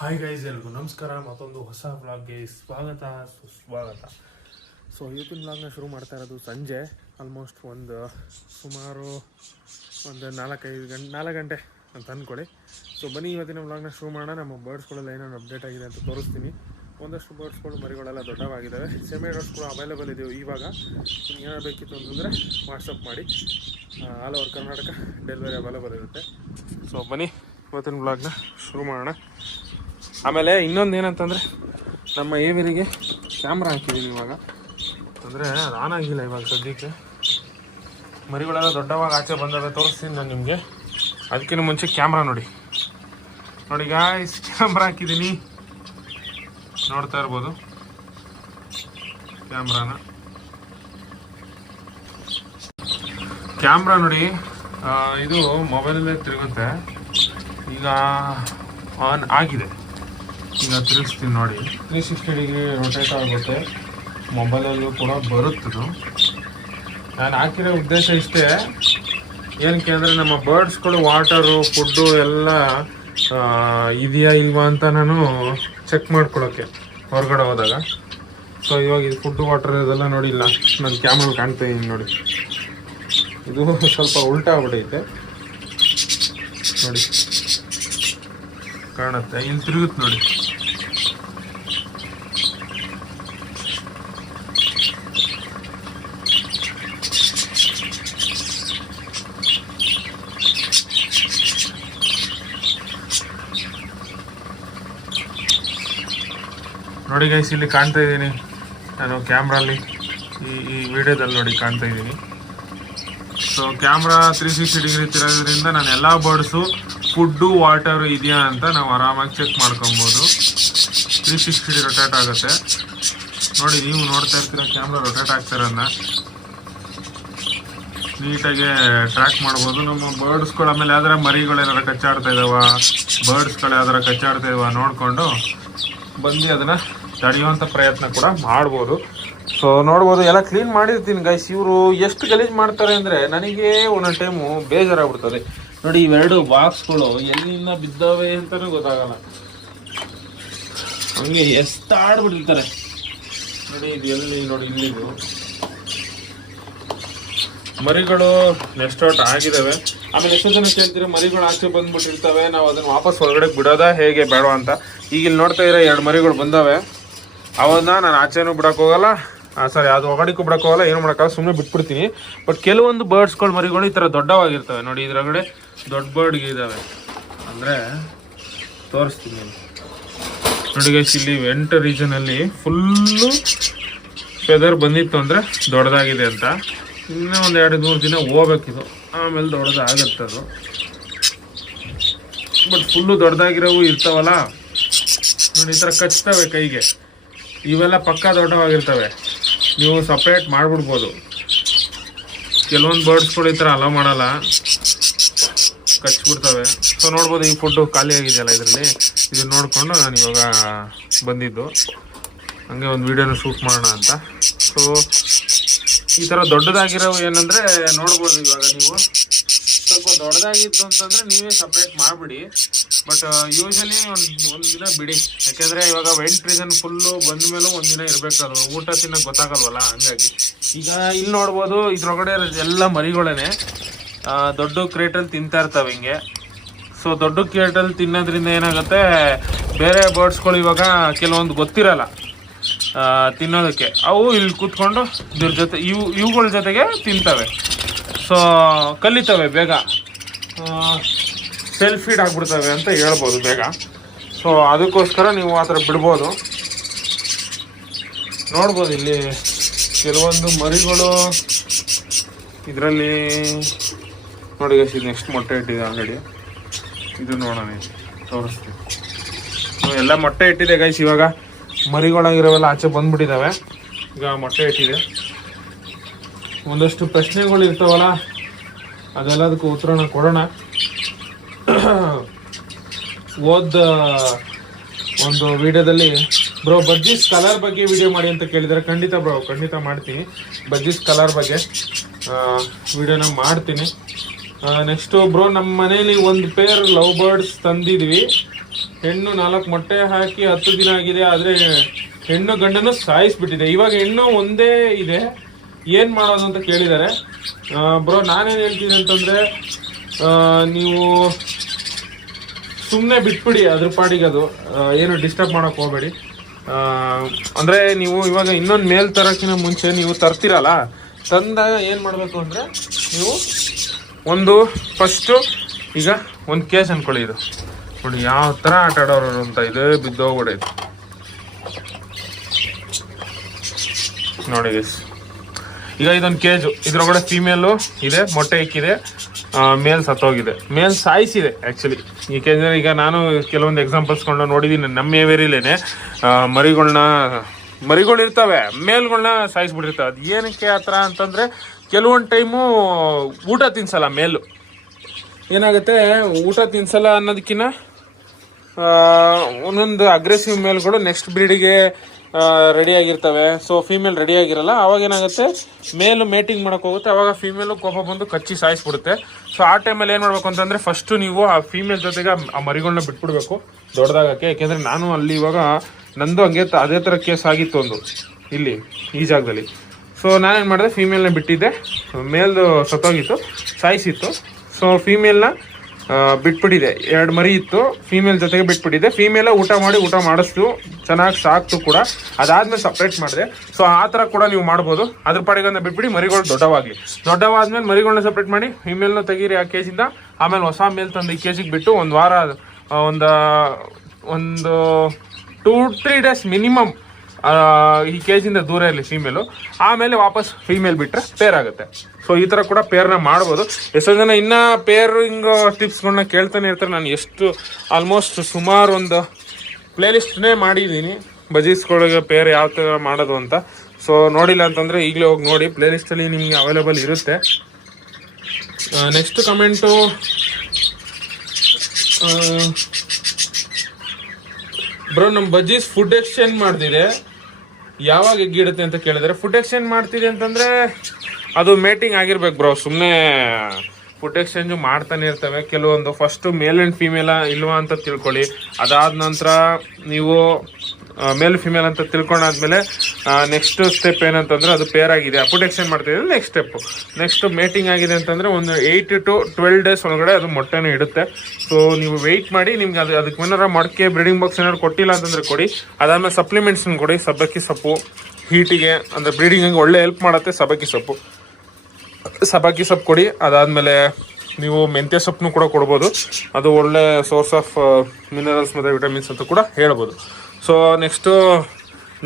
Hi guys, ಎಲ್ರಿಗೂ ನಮಸ್ಕಾರ. ಮತ್ತೊಂದು ಹೊಸ ವ್ಲಾಗ್ಗೆ ಸ್ವಾಗತ ಸುಸ್ವಾಗತ. ಸೊ ಇವತ್ತಿನ ವ್ಲಾಗ್ನ ಶುರು ಮಾಡ್ತಾ ಇರೋದು ಸಂಜೆ ಆಲ್ಮೋಸ್ಟ್ ಸುಮಾರು ಒಂದು 4 ಗಂಟೆ ಅಂತ ಅಂದ್ಕೊಳ್ಳಿ. ಸೊ ಬನ್ನಿ ಇವತ್ತಿನ ವ್ಲಾಗ್ನ ಶುರು ಮಾಡೋಣ. ನಮ್ಮ ಬರ್ಡ್ಸ್ಗಳೆಲ್ಲ ಏನೇನು ಅಪ್ಡೇಟ್ ಆಗಿದೆ ಅಂತ ತೋರಿಸ್ತೀನಿ. ಒಂದಷ್ಟು ಬರ್ಡ್ಸ್ಗಳು ಮರಿಗಳೆಲ್ಲ ದೊಡ್ಡವಾಗಿದ್ದಾವೆ. ಸೆಮಿ ಡಾಟ್ಸ್ಗಳು ಅವೈಲೇಬಲ್ ಇದೆಯೋ ಇವಾಗ. ನಿಮ್ಗೆ ಏನಾರು ಬೇಕಿತ್ತು ಅಂತಂದರೆ ವಾಟ್ಸಪ್ ಮಾಡಿ. All over Karnataka delivery available ಇರುತ್ತೆ. ಸೊ ಬನ್ನಿ ಇವತ್ತಿನ ವ್ಲಾಗ್ನ ಶುರು ಮಾಡೋಣ. ಆಮೇಲೆ ಇನ್ನೊಂದು ಏನಂತಂದರೆ, ನಮ್ಮ ಏವಿರಿಗೆ ಕ್ಯಾಮ್ರಾ ಹಾಕಿದ್ದೀನಿ ಇವಾಗ. ಅಂದರೆ ಅದು ಆನ್ ಆಗಿಲ್ಲ ಇವಾಗ ಸದ್ಯಕ್ಕೆ. ಮರಿಗಳೆಲ್ಲ ದೊಡ್ಡವಾಗ ಆಚೆ ಬಂದವೆ, ತೋರಿಸ್ತೀನಿ ನಾನು ನಿಮಗೆ. ಅದಕ್ಕಿಂತ ಮುಂಚೆ ಕ್ಯಾಮ್ರಾ ನೋಡಿ ಗಾಯ್ಸ್, ಕ್ಯಾಮ್ರಾ ಹಾಕಿದ್ದೀನಿ, ನೋಡ್ತಾ ಇರ್ಬೋದು ಕ್ಯಾಮ್ರಾ ನೋಡಿ. ಇದು ಮೊಬೈಲಲ್ಲೇ ತಿರುಗುತ್ತೆ. ಈಗ ಆನ್ ಆಗಿದೆ. ಈಗ ತಿರುಗಿಸ್ತೀನಿ ನೋಡಿ. 360 ಡಿಗ್ರಿ ರೊಟೇಟ್ ಆಗುತ್ತೆ. ಮೊಬೈಲಲ್ಲೂ ಕೂಡ ಬರುತ್ತದು. ನಾನು ಹಾಕಿರೋ ಉದ್ದೇಶ ಇಷ್ಟೇ, ಏನಕ್ಕೆ ಅಂದರೆ ನಮ್ಮ ಬರ್ಡ್ಸ್ಗಳು ವಾಟರು ಫುಡ್ಡು ಎಲ್ಲ ಇದೆಯಾ ಇಲ್ವಾ ಅಂತ ನಾನು ಚೆಕ್ ಮಾಡ್ಕೊಳ್ಳೋಕ್ಕೆ ಹೊರಗಡೆ ಹೋದಾಗ. ಸೊ ಇವಾಗ ಇದು ಫುಡ್ಡು ವಾಟರ್ ಇದೆಲ್ಲ ನೋಡಿಲ್ಲ, ನಾನು ಕ್ಯಾಮ್ರಲ್ಲಿ ಕಾಣ್ತಾ ಇದ್ದೀನಿ ನೋಡಿ. ಇದು ಸ್ವಲ್ಪ ಉಲ್ಟಾ ಆಗ್ಬಿಟ್ಟೈತೆ ನೋಡಿ, ಕಾಣುತ್ತೆ. ಇಲ್ಲಿ ತಿರುಗುತ್ತೆ ನೋಡಿ. ನೋಡಿ ಗೈಸ್, ಇಲ್ಲಿ ಕಾಣ್ತಾ ಇದ್ದೀನಿ ನಾನು ಕ್ಯಾಮ್ರಲ್ಲಿ, ಈ ವಿಡಿಯೋದಲ್ಲಿ ನೋಡಿ ಕಾಣ್ತಾ ಇದ್ದೀನಿ. ಸೊ ಕ್ಯಾಮ್ರಾ 360 ಡಿಗ್ರಿ ತಿರೋದ್ರಿಂದ ನಾನು ಎಲ್ಲ ಬರ್ಡ್ಸು ಫುಡ್ಡು ವಾಟರು ಇದೆಯಾ ಅಂತ ನಾವು ಆರಾಮಾಗಿ ಚೆಕ್ ಮಾಡ್ಕೊಬೋದು. 360 ಡಿಗ್ರಿ ರೊಟೇಟ್ ಆಗುತ್ತೆ ನೋಡಿ. ನೀವು ನೋಡ್ತಾ ಇರ್ತೀರ ಕ್ಯಾಮ್ರಾ ರೊಟೇಟ್ ಆಗ್ತಿರೋದನ್ನ ನೀಟಾಗಿ ಟ್ರ್ಯಾಕ್ ಮಾಡ್ಬೋದು. ನಮ್ಮ ಬರ್ಡ್ಸ್ಗಳು ಆಮೇಲೆ ಯಾವ್ದಾರ ಮರಿಗಳೇನಾರ ಕಚ್ಚಾಡ್ತಾ ಇದ್ದಾವ, ಬರ್ಡ್ಸ್ಗಳು ಯಾವ್ದಾರ ಕಚ್ಚಾಡ್ತಾ ಇದಾವ ನೋಡಿಕೊಂಡು ಬಂದು ಅದನ್ನು ತಡೆಯುವಂಥ ಪ್ರಯತ್ನ ಕೂಡ ಮಾಡ್ಬೋದು. ಸೊ ನೋಡ್ಬೋದು, ಎಲ್ಲ ಕ್ಲೀನ್ ಮಾಡಿರ್ತೀನಿ ಗೈಸ್. ಇವರು ಎಷ್ಟು ಗಲೀಜು ಮಾಡ್ತಾರೆ ಅಂದರೆ ನನಗೆ ಒಂದೊಂದು ಟೈಮು ಬೇಜಾರಾಗ್ಬಿಡ್ತದೆ ನೋಡಿ. ಇವೆರಡು ಬಾಕ್ಸ್ಗಳು ಎಲ್ಲಿಂದ ಬಿದ್ದಾವೆ ಅಂತಲೂ ಗೊತ್ತಾಗಲ್ಲ, ಹಂಗೆ ಎಸ್ತಾಡ್ಬಿಟ್ಟಿರ್ತಾರೆ ನೋಡಿ. ಇದು ಎಲ್ಲಿ ನೋಡಿ, ಇಲ್ಲಿದು ಮರಿಗಳು ನೆಕ್ಸ್ಟ್ ಔಟ್ ಆಗಿದ್ದಾವೆ. ಆಮೇಲೆ ಎಷ್ಟೋ ಜನ ಕೇಳ್ತೀರಿ, ಮರಿಗಳು ಆಚೆ ಬಂದ್ಬಿಟ್ಟಿರ್ತವೆ, ನಾವು ಅದನ್ನು ವಾಪಸ್ ಹೊರಗಡೆ ಬಿಡೋದಾ ಹೇಗೆ ಬೇಡ ಅಂತ. ಈಗ ಇಲ್ಲಿ ನೋಡ್ತಾ ಇರೋ 2 ಮರಿಗಳು ಬಂದವೆ. ಅವನ್ನ ನಾನು ಆಚೆನೂ ಬಿಡೋಕೆ ಹೋಗಲ್ಲ, ಅದು ಹೊರಗಡೆಗೂ ಬಿಡೋಕೆ ಹೋಗಲ್ಲ, ಏನು ಮಾಡೋಕ್ಕಾಗಲ್ಲ, ಸುಮ್ಮನೆ ಬಿಟ್ಬಿಡ್ತೀನಿ. ಬಟ್ ಕೆಲವೊಂದು ಬರ್ಡ್ಸ್ಗಳು ಮರಿಗಳು ಈ ಥರ ದೊಡ್ಡವಾಗಿರ್ತವೆ ನೋಡಿ. ಇದರೊಳಗಡೆ ದೊಡ್ಡ ಬರ್ಡ್ಗೆ ಇದ್ದಾವೆ, ಅಂದರೆ ತೋರಿಸ್ತೀನಿ ನೋಡಿ ಗೈಸ್. ಇಲ್ಲಿ ವೆಂಟ್ ರೀಜನಲ್ಲಿ ಫುಲ್ಲು ಫೆದರ್ ಬಂದಿತ್ತು ಅಂದರೆ ದೊಡ್ಡದಾಗಿದೆ ಅಂತ. ಇನ್ನೂ ಒಂದು 2-3 ದಿನ ಹೋಗ್ಬೇಕಿದು, ಆಮೇಲೆ ದೊಡ್ಡದಾಗತ್ತೆ ಅದು. ಬಟ್ ಫುಲ್ಲು ದೊಡ್ಡದಾಗಿರೋವು ಇರ್ತಾವಲ್ಲ ನೋಡಿ, ಈ ಥರ ಕಚ್ತವೆ ಕೈಗೆ. ಇವೆಲ್ಲ ಪಕ್ಕ ದೊಡ್ಡವಾಗಿರ್ತವೆ, ನೀವು ಸಪ್ರೇಟ್ ಮಾಡಿಬಿಡ್ಬೋದು. ಕೆಲವೊಂದು ಬರ್ಡ್ಸ್ಗಳು ಈ ಥರ ಅಲೋ ಮಾಡಲ್ಲ, ಕಚ್ಬಿಡ್ತವೆ. ಸೊ ನೋಡ್ಬೋದು, ಈ ಫುಡ್ಡು ಖಾಲಿ ಆಗಿದೆಯಲ್ಲ ಇದರಲ್ಲಿ. ಇದನ್ನು ನೋಡಿಕೊಂಡು ನಾನು ಇವಾಗ ಬಂದಿದ್ದು, ಹಂಗೆ ಒಂದು ವೀಡಿಯೋನ ಶೂಟ್ ಮಾಡೋಣ ಅಂತ. ಸೊ ಈ ಥರ ದೊಡ್ಡದಾಗಿರೋವು ಏನಂದರೆ ನೋಡ್ಬೋದು. ಇವಾಗ ನೀವು ಸ್ವಲ್ಪ ದೊಡ್ಡದಾಗಿತ್ತು ಅಂತಂದರೆ ನೀವೇ ಸಪ್ರೇಟ್ ಮಾಡಿಬಿಡಿ. ಬಟ್ ಯೂಶಲಿ ಒಂದು ದಿನ ಬಿಡಿ, ಯಾಕೆಂದರೆ ಇವಾಗ ವೆಂಟ್ ರೀಸನ್ ಫುಲ್ಲು ಬಂದ ಮೇಲೂ ಒಂದಿನ ಇರಬೇಕಾದ್ರು ಊಟ ತಿನ್ನೋಕೆ ಗೊತ್ತಾಗಲ್ವಲ್ಲ, ಹಂಗಾಗಿ. ಈಗ ಇಲ್ಲಿ ನೋಡ್ಬೋದು, ಇದ್ರೊಳಗಡೆ ಎಲ್ಲ ಮರಿಗಳೇ ದೊಡ್ಡ ಕ್ರೇಟಲ್ಲಿ ತಿಂತಾ ಇರ್ತವೆ ಹಿಂಗೆ. ಸೊ ದೊಡ್ಡ ಕ್ರೇಟಲ್ಲಿ ತಿನ್ನೋದ್ರಿಂದ ಏನಾಗುತ್ತೆ, ಬೇರೆ ಬರ್ಡ್ಸ್ಗಳು ಇವಾಗ ಕೆಲವೊಂದು ಗೊತ್ತಿರಲ್ಲ ತಿನ್ನೋದಕ್ಕೆ, ಅವು ಇಲ್ಲಿ ಕೂತ್ಕೊಂಡು ಇದ್ರ ಜೊತೆ ಇವುಗಳ ಜೊತೆಗೆ ತಿಂತವೆ. ಸೊ ಕಲಿತವೆ ಬೇಗ, ಸೆಲ್ಫ್ ಫೀಡ್ ಆಗಿಬಿಡ್ತವೆ ಅಂತ ಹೇಳ್ಬೋದು ಬೇಗ. ಸೊ ಅದಕ್ಕೋಸ್ಕರ ನೀವು ಆ ಥರ ಬಿಡ್ಬೋದು. ನೋಡ್ಬೋದು ಇಲ್ಲಿ ಕೆಲವೊಂದು ಮರಿಗಳು ಇದರಲ್ಲಿ ನೋಡಿ ಗೈಸ್. ಇದು ನೆಕ್ಸ್ಟ್ ಮೊಟ್ಟೆ ಇಟ್ಟಿದೆ ಆಲ್ರೆಡಿ, ಇದು ನೋಡೋಣ ತೋರಿಸ್ತೀನಿ. ಎಲ್ಲ ಮೊಟ್ಟೆ ಇಟ್ಟಿದೆ ಗೈಸ್. ಇವಾಗ ಮರಿಗಳಾಗಿರೋವೆಲ್ಲ ಆಚೆ ಬಂದ್ಬಿಟ್ಟಿದ್ದಾವೆ. ಈಗ ಮೊಟ್ಟೆ ಇಟ್ಟಿದೆ. ಒಂದಷ್ಟು ಪ್ರಶ್ನೆಗಳು ಇರ್ತಾವಲ್ಲ, ಅದೆಲ್ಲದಕ್ಕೂ ಉತ್ತರನ ಕೊಡೋಣ. ಒಂದು ವಿಡಿಯೋದಲ್ಲಿ ಬ್ರೋ ಬಜ್ಜೀಸ್ ಕಲರ್ ಬಗ್ಗೆ ವಿಡಿಯೋ ಮಾಡಿ ಅಂತ ಕೇಳಿದರೆ, ಖಂಡಿತ ಬ್ರೋ, ಖಂಡಿತ ಮಾಡ್ತೀನಿ. ಬಜ್ಜೀಸ್ ಕಲರ್ ಬಗ್ಗೆ ವಿಡಿಯೋನ ಮಾಡ್ತೀನಿ. ನೆಕ್ಸ್ಟು ಬ್ರೋ, ನಮ್ಮ ಮನೇಲಿ ಒಂದು ಪೇರ್ ಲವ್ ಬರ್ಡ್ಸ್ ತಂದಿದ್ವಿ. ಹೆಣ್ಣು 4 ಮೊಟ್ಟೆ ಹಾಕಿ 10 ದಿನ ಆಗಿದೆ. ಆದರೆ ಹೆಣ್ಣು ಗಂಡನ್ನು ಸಾಯಿಸ್ಬಿಟ್ಟಿದೆ. ಇವಾಗ ಹೆಣ್ಣು ಒಂದೇ ಇದೆ, ಏನು ಮಾಡೋದು ಅಂತ ಕೇಳಿದ್ದಾರೆ. ಬ್ರೋ ನಾನೇನು ಹೇಳ್ತೀನಿ ಅಂತಂದರೆ, ನೀವು ಸುಮ್ಮನೆ ಬಿಟ್ಬಿಡಿ ಅದ್ರ ಪಾಡಿಗೆ, ಅದು ಏನು ಡಿಸ್ಟರ್ಬ್ ಮಾಡೋಕ್ಕೆ ಹೋಗಬೇಡಿ. ಅಂದರೆ ನೀವು ಇವಾಗ ಇನ್ನೊಂದು ಮೇಲ್ ತರೋಕ್ಕಿಂತ ಮುಂಚೆ ನೀವು ತರ್ತೀರಲ್ಲ, ತಂದಾಗ ಏನು ಮಾಡಬೇಕು ಅಂದರೆ, ನೀವು ಒಂದು ಫಸ್ಟು ಈಗ ಒಂದು ಕೇಸ್ ಅಂದ್ಕೊಳ್ಳಿ. ಇದು ನೋಡಿ ಯಾವ ಥರ ಆಟ ಆಡೋರು ಅಂತ, ಇದೇ ಬಿದ್ದೋಗ್ಬಿಡೈತೆ ನೋಡಿ ಗೈಸ್. ಈಗ ಇದೊಂದು ಕೇಜು, ಇದ್ರೊಳಗಡೆ ಫೀಮೇಲು ಇದೆ, ಮೊಟ್ಟೆ ಇಕ್ಕಿದೆ, ಮೇಲ್ ಸತ್ತೋಗಿದೆ, ಮೇಲ್ ಸಾಯಿಸಿದೆ ಆ್ಯಕ್ಚುಲಿ. ಏಕೆಂದರೆ ಈಗ ನಾನು ಕೆಲವೊಂದು ಎಕ್ಸಾಂಪಲ್ಸ್ಗಳನ್ನ ನೋಡಿದ್ದೀನಿ ನಮ್ಮ ಏವೇರಿಲೇನೆ. ಮರಿಗಳು ಇರ್ತವೆ, ಮೇಲ್ಗಳನ್ನ ಸಾಯಿಸ್ಬಿಟ್ಟಿರ್ತವೆ. ಅದು ಏನಕ್ಕೆ ಆ ಥರ ಅಂತಂದರೆ, ಕೆಲವೊಂದು ಟೈಮು ಊಟ ತಿನ್ಸಲ್ಲ ಮೇಲು. ಏನಾಗುತ್ತೆ, ಊಟ ತಿನ್ಸಲ್ಲ ಅನ್ನೋದಕ್ಕಿಂತ ಒಂದೊಂದು ಅಗ್ರೆಸಿವ್ ಮೇಲ್ಗಳು ನೆಕ್ಸ್ಟ್ ಬ್ರೀಡಿಗೆ ರೆಡಿಯಾಗಿರ್ತವೆ. ಸೊ ಫೀಮೇಲ್ ರೆಡಿಯಾಗಿರಲ್ಲ, ಅವಾಗ ಏನಾಗುತ್ತೆ, ಮೇಲು ಮೇಟಿಂಗ್ ಮಾಡೋಕೆ ಹೋಗುತ್ತೆ, ಅವಾಗ ಫೀಮೇಲು ಕೋಪ ಬಂದು ಕಚ್ಚಿ ಸಾಯಿಸ್ಬಿಡುತ್ತೆ. ಸೊ ಆ ಟೈಮಲ್ಲಿ ಏನು ಮಾಡಬೇಕು ಅಂತಂದರೆ, ಫಸ್ಟು ನೀವು ಆ ಫೀಮೇಲ್ ಜೊತೆಗೆ ಆ ಮರಿಗಳನ್ನ ಬಿಟ್ಬಿಡ್ಬೇಕು ದೊಡ್ಡದಾಗಕ್ಕೆ. ಯಾಕೆಂದರೆ ನಾನು ಅಲ್ಲಿ ಇವಾಗ ನಂದು ಹಂಗೆ ಅದೇ ಥರ ಕೇಸ್ ಆಗಿತ್ತು ಒಂದು ಇಲ್ಲಿ ಈ ಜಾಗದಲ್ಲಿ. ಸೊ ನಾನೇನು ಮಾಡಿದೆ, ಫೀಮೇಲ್ನ ಬಿಟ್ಟಿದ್ದೆ, ಮೇಲ್ದು ಸತ್ತೋಗಿತ್ತು, ಸಾಯಿಸಿತ್ತು. ಸೊ ಫೀಮೇಲ್ನ ಬಿಟ್ಬಿಟ್ಟಿದೆ, 2 ಮರಿ ಇತ್ತು, ಫೀಮೇಲ್ ಜೊತೆಗೆ ಬಿಟ್ಬಿಟ್ಟಿದೆ. ಫೀಮೇಲೆ ಊಟ ಮಾಡಿಸ್ತು, ಚೆನ್ನಾಗಿ ಸಾಕ್ತು ಕೂಡ. ಅದಾದ್ಮೇಲೆ ಸಪ್ರೇಟ್ ಮಾಡಿದೆ. ಸೊ ಆ ಥರ ಕೂಡ ನೀವು ಮಾಡ್ಬೋದು. ಅದ್ರ ಪಾಡಿಗೆ ಬಿಟ್ಬಿಡಿ, ಮರಿಗಳು ದೊಡ್ಡವಾದ್ಮೇಲೆ ಮರಿಗಳನ್ನ ಸಪ್ರೇಟ್ ಮಾಡಿ, ಫೀಮೇಲ್ನ ತೆಗೀರಿ ಆ ಕೇಜಿಂದ. ಆಮೇಲೆ ಹೊಸ ಮೇಲ್ ತಂದು ಈ ಕೇಜಿಗೆ ಬಿಟ್ಟು ಒಂದು ವಾರ, ಒಂದು 2-3 ಡೇಸ್ ಮಿನಿಮಮ್ ಈ ಕೇಜಿಂದ ದೂರ ಇರಲಿ ಫೀಮೇಲು. ಆಮೇಲೆ ವಾಪಸ್ ಫೀಮೇಲ್ ಬಿಟ್ಟರೆ ಪೇರ್ ಆಗುತ್ತೆ. ಸೊ ಈ ಥರ ಕೂಡ ಪೇರ್ನ ಮಾಡ್ಬೋದು. ಎಷ್ಟೋ ಜನ ಇನ್ನೂ ಪೇರಿಂಗ್ ಟಿಪ್ಸ್ಗಳನ್ನ ಕೇಳ್ತಾನೆ ಇರ್ತಾರೆ. ನಾನು ಆಲ್ಮೋಸ್ಟ್ ಸುಮಾರು ಒಂದು ಪ್ಲೇಲಿಸ್ಟ್ನೇ ಮಾಡಿದ್ದೀನಿ, ಬಜೀಸ್ಗಳಿಗೆ ಪೇರ್ ಯಾವ ಥರ ಮಾಡೋದು ಅಂತ. ಸೊ ನೋಡಿಲ್ಲ ಅಂತಂದರೆ ಈಗಲೇ ಹೋಗಿ ನೋಡಿ, ಪ್ಲೇಲಿಸ್ಟಲ್ಲಿ ನಿಮಗೆ ಅವೈಲೇಬಲ್ ಇರುತ್ತೆ. ನೆಕ್ಸ್ಟ್ ಕಮೆಂಟು, ಬ್ರೋ ನಮ್ಮ ಬಜ್ಜೀಸ್ ಫುಡ್ ಎಕ್ಸ್ಚೇಂಜ್ ಮಾಡ್ತಿದೆ, ಯಾವಾಗ ಎಗ್ಗಿಡುತ್ತೆ ಅಂತ ಕೇಳಿದರೆ, ಫುಡ್ ಎಕ್ಸ್ಚೇಂಜ್ ಮಾಡ್ತಿದೆ ಅಂತಂದರೆ ಅದು ಮೇಟಿಂಗ್ ಆಗಿರ್ಬೇಕು ಬ್ರೋ. ಸುಮ್ಮನೆ ಫುಡ್ ಎಕ್ಸ್ಚೇಂಜು ಮಾಡ್ತಾನೆ ಇರ್ತವೆ ಕೆಲವೊಂದು. ಫಸ್ಟು ಮೇಲ್ ಆ್ಯಂಡ್ ಫೀಮೇಲ ಇಲ್ವಾ ಅಂತ ತಿಳ್ಕೊಳ್ಳಿ. ಅದಾದ ನಂತರ ನೀವು ಮೇಲ್ ಫಿಮೇಲ್ ಅಂತ ತಿಳ್ಕೊಂಡಾದ್ಮೇಲೆ ನೆಕ್ಸ್ಟ್ ಸ್ಟೆಪ್ ಏನಂತಂದರೆ, ಅದು ಪೇರ್ ಆಗಿದೆ, ಫುಡ್ ಎಕ್ಸ್ಚೇಂಜ್ ಮಾಡ್ತಿದ್ರೆ ನೆಕ್ಸ್ಟ್ ಸ್ಟೆಪ್ಪು. ನೆಕ್ಸ್ಟ್ ಮೇಟಿಂಗ್ ಆಗಿದೆ ಅಂತಂದರೆ ಒಂದು 8 to 12 ಡೇಸ್ ಒಳಗಡೆ ಅದು ಮೊಟ್ಟೆನೂ ಇಡುತ್ತೆ. ಸೊ ನೀವು ವೆಯ್ಟ್ ಮಾಡಿ. ನಿಮ್ಗೆ ಅದಕ್ಕೆ ಏನಾರ ಮಡಕೆ ಬ್ರೀಡಿಂಗ್ ಬಾಕ್ಸ್ ಏನಾದ್ರು ಕೊಟ್ಟಿಲ್ಲ ಅಂತಂದರೆ ಕೊಡಿ. ಅದಾದಮೇಲೆ ಸಪ್ಲಿಮೆಂಟ್ಸ್ನ ಕೊಡಿ. ಸಬ್ಬಕ್ಕಿ ಸೊಪ್ಪು ಹೀಟಿಗೆ, ಅಂದರೆ ಬ್ರೀಡಿಂಗಿಗೆ ಒಳ್ಳೆ ಹೆಲ್ಪ್ ಮಾಡುತ್ತೆ ಸಬ್ಬಕ್ಕಿ ಸೊಪ್ಪು ಕೊಡಿ. ಅದಾದಮೇಲೆ ನೀವು ಮೆಂತ್ಯ ಸೊಪ್ಪನ್ನು ಕೂಡ ಕೊಡ್ಬೋದು, ಅದು ಒಳ್ಳೆ ಸೋರ್ಸ್ ಆಫ್ ಮಿನರಲ್ಸ್ ಮತ್ತು ವಿಟಮಿನ್ಸ್ ಅಂತ ಕೂಡ ಹೇಳ್ಬೋದು. ಸೊ ನೆಕ್ಸ್ಟು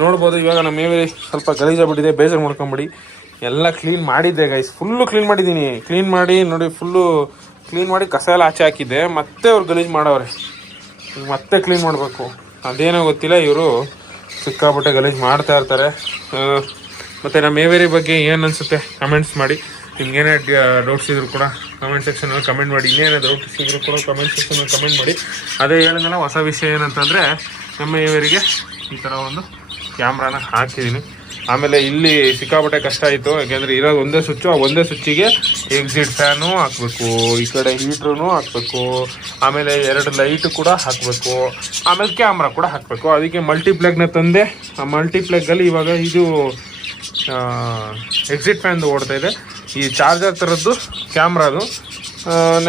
ನೋಡ್ಬೋದು, ಇವಾಗ ನಮ್ಮ ಮೇವೆ ಸ್ವಲ್ಪ ಗಲೀಜಾಗ್ಬಿಟ್ಟಿದೆ, ಬೇಜಾರು ಮಾಡ್ಕೊಂಬಿಡಿ. ಎಲ್ಲ ಕ್ಲೀನ್ ಮಾಡಿದ್ದೆ ಗೈಸ್, ಫುಲ್ಲು ಕ್ಲೀನ್ ಮಾಡಿದ್ದೀನಿ. ಕ್ಲೀನ್ ಮಾಡಿ ನೋಡಿ, ಫುಲ್ಲು ಕ್ಲೀನ್ ಮಾಡಿ ಕಸ ಎಲ್ಲ ಆಚೆ ಹಾಕಿದ್ದೆ. ಮತ್ತೆ ಅವ್ರು ಗಲೀಜು ಮಾಡವ್ರೆ, ಮತ್ತೆ ಕ್ಲೀನ್ ಮಾಡಬೇಕು. ಅದೇನೋ ಗೊತ್ತಿಲ್ಲ, ಇವರು ಸಿಕ್ಕಾಪಟ್ಟೆ ಗಲೀಜು ಮಾಡ್ತಾ ಇರ್ತಾರೆ. ಮತ್ತು ನಮ್ಮ ಮೇವೇರಿ ಬಗ್ಗೆ ಏನು ಅನಿಸುತ್ತೆ ಕಮೆಂಟ್ಸ್ ಮಾಡಿ. ನಿಮ್ಗೇನೇ ಡೌಟ್ಸ್ ಇದ್ರು ಕೂಡ ಕಮೆಂಟ್ ಸೆಕ್ಷನಲ್ಲಿ ಕಮೆಂಟ್ ಮಾಡಿ. ಇನ್ನೇನೇ ಡೌಟ್ಸ್ ಇದ್ರು ಕೂಡ ಕಮೆಂಟ್ ಸೆಕ್ಷನಲ್ಲಿ ಕಮೆಂಟ್ ಮಾಡಿ. ಅದೇ ಹೇಳಿದ್ನಲ್ಲ, ಹೊಸ ವಿಷಯ ಏನಂತಂದರೆ, ನಮ್ಮ ಮೇವೇರಿಗೆ ಈ ಥರ ಒಂದು ಕ್ಯಾಮ್ರಾನ ಹಾಕಿದ್ದೀನಿ. ಆಮೇಲೆ ಇಲ್ಲಿ ಸಿಕ್ಕಾಪಟ್ಟೆ ಕಷ್ಟ ಆಯಿತು, ಯಾಕೆಂದರೆ ಇರೋದು ಒಂದೇ ಸ್ವಿಚ್ಚು. ಆ ಒಂದೇ ಸ್ವಿಚ್ಚಿಗೆ ಎಕ್ಸಿಟ್ ಫ್ಯಾನು ಹಾಕಬೇಕು, ಈ ಕಡೆ ಹೀಟ್ರೂ ಹಾಕಬೇಕು, ಆಮೇಲೆ 2 ಲೈಟು ಕೂಡ ಹಾಕಬೇಕು, ಆಮೇಲೆ ಕ್ಯಾಮ್ರಾ ಕೂಡ ಹಾಕಬೇಕು. ಅದಕ್ಕೆ ಮಲ್ಟಿಪ್ಲೆಗ್ನ ತಂದೆ. ಆ ಮಲ್ಟಿಪ್ಲೆಗಲ್ಲಿ ಇವಾಗ ಇದು ಎಕ್ಸಿಟ್ ಫ್ಯಾನ್ದು ಓಡ್ತಾ ಇದೆ, ಈ ಚಾರ್ಜರ್ ಥರದ್ದು ಕ್ಯಾಮ್ರಾದು.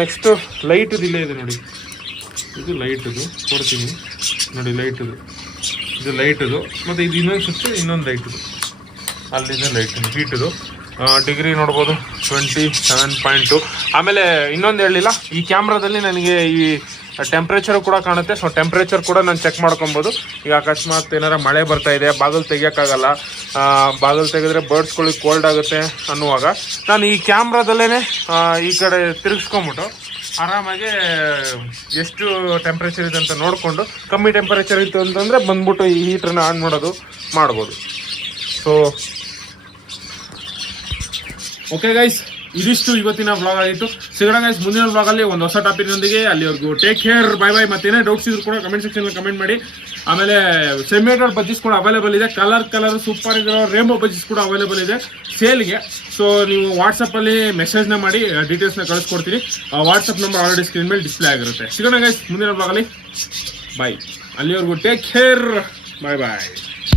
ನೆಕ್ಸ್ಟು ಲೈಟದು ಇಲ್ಲೇ ಇದೆ ನೋಡಿ, ಇದು ಲೈಟದು ಕೊಡ್ತೀನಿ ನೋಡಿ, ಇದು ಲೈಟದು. ಮತ್ತು ಇದು ಇನ್ನೊಂದು ಸ್ವಿಚ್ಚು, ಇನ್ನೊಂದು ಲೈಟದು, ಅಲ್ಲಿದೆ ಲೈಟು ಹೀಟದು. ಡಿಗ್ರಿ ನೋಡ್ಬೋದು 27.2. ಆಮೇಲೆ ಇನ್ನೊಂದು ಹೇಳಿಲ್ಲ, ಈ ಕ್ಯಾಮ್ರಾದಲ್ಲಿ ನನಗೆ ಈ ಟೆಂಪ್ರೇಚರು ಕೂಡ ಕಾಣುತ್ತೆ. ಸೊ ಟೆಂಪ್ರೇಚರ್ ಕೂಡ ನಾನು ಚೆಕ್ ಮಾಡ್ಕೊಬೋದು. ಈಗ ಅಕಸ್ಮಾತ್ ಏನಾರ ಮಳೆ ಬರ್ತಾ ಇದೆ, ಬಾಗಿಲು ತೆಗಿಯೋಕ್ಕಾಗಲ್ಲ, ಬಾಗಿಲು ತೆಗೆದ್ರೆ ಬರ್ಡ್ಸ್ಗಳಿಗೆ ಕೋಲ್ಡ್ ಆಗುತ್ತೆ ಅನ್ನುವಾಗ, ನಾನು ಈ ಕ್ಯಾಮ್ರಾದಲ್ಲೇ ಈ ಕಡೆ ತಿರುಗಿಸ್ಕೊಂಬಿಟ್ಟು ಆರಾಮಾಗಿ ಎಷ್ಟು ಟೆಂಪ್ರೇಚರ್ ಇದೆ ಅಂತ ನೋಡಿಕೊಂಡು, ಕಮ್ಮಿ ಟೆಂಪರೇಚರ್ ಇತ್ತು ಅಂತಂದರೆ ಬಂದ್ಬಿಟ್ಟು ಈ ಹೀಟ್ರನ್ನ ಆನ್ ಮಾಡ್ಬೋದು. ಸೊ ಓಕೆ ಗೈಸ್, ಇದಿಷ್ಟು ಇವತ್ತಿನ ವ್ಲಾಗ್ ಆಗಿತ್ತು. ಸಿಗೋಣ ಗೈಸ್ ಮುಂದಿನ ವ್ಲಾಗಲ್ಲಿ ಒಂದು ಹೊಸ ಟಾಪಿಕ್ನೊಂದಿಗೆ. ಅಲ್ಲಿವರೆಗೂ ಟೇಕ್ ಕೇರ್, ಬೈ ಬೈ. ಮತ್ತೇನೇ ಡೌಟ್ಸ್ ಇದ್ರು ಕೂಡ ಕಮೆಂಟ್ ಸೆಕ್ಷನಲ್ಲಿ ಕಮೆಂಟ್ ಮಾಡಿ. ಆಮೇಲೆ ಸೆಮಿಯೋಟರ್ ಬಜ್ಜೀಸ್ ಕೂಡ ಅವೈಲೇಬಲ್ ಇದೆ, ಕಲರ್ ಸೂಪರ್ ಇರೋ ರೇಂಬೋ ಬಜ್ಜೀಸ್ ಕೂಡ ಅವೈಲೇಬಲ್ ಇದೆ ಸೇಲ್ಗೆ. ಸೊ ನೀವು ವಾಟ್ಸಪ್ಪಲ್ಲಿ ಮೆಸೇಜ್ನ ಮಾಡಿ, ಡೀಟೇಲ್ಸ್ನ ಕಳಿಸ್ಕೊಡ್ತೀನಿ. ವಾಟ್ಸಪ್ ನಂಬರ್ ಆಲ್ರೆಡಿ ಸ್ಕ್ರೀನ್ ಮೇಲೆ ಡಿಸ್ಪ್ಲೇ ಆಗಿರುತ್ತೆ. ಸಿಗೋಣ ಗೈಸ್ ಮುಂದಿನ ವ್ಲಾಗಲ್ಲಿ. ಬಾಯ್. ಅಲ್ಲಿವರೆಗೂ ಟೇಕ್ ಕೇರ್. ಬಾಯ್ ಬಾಯ್.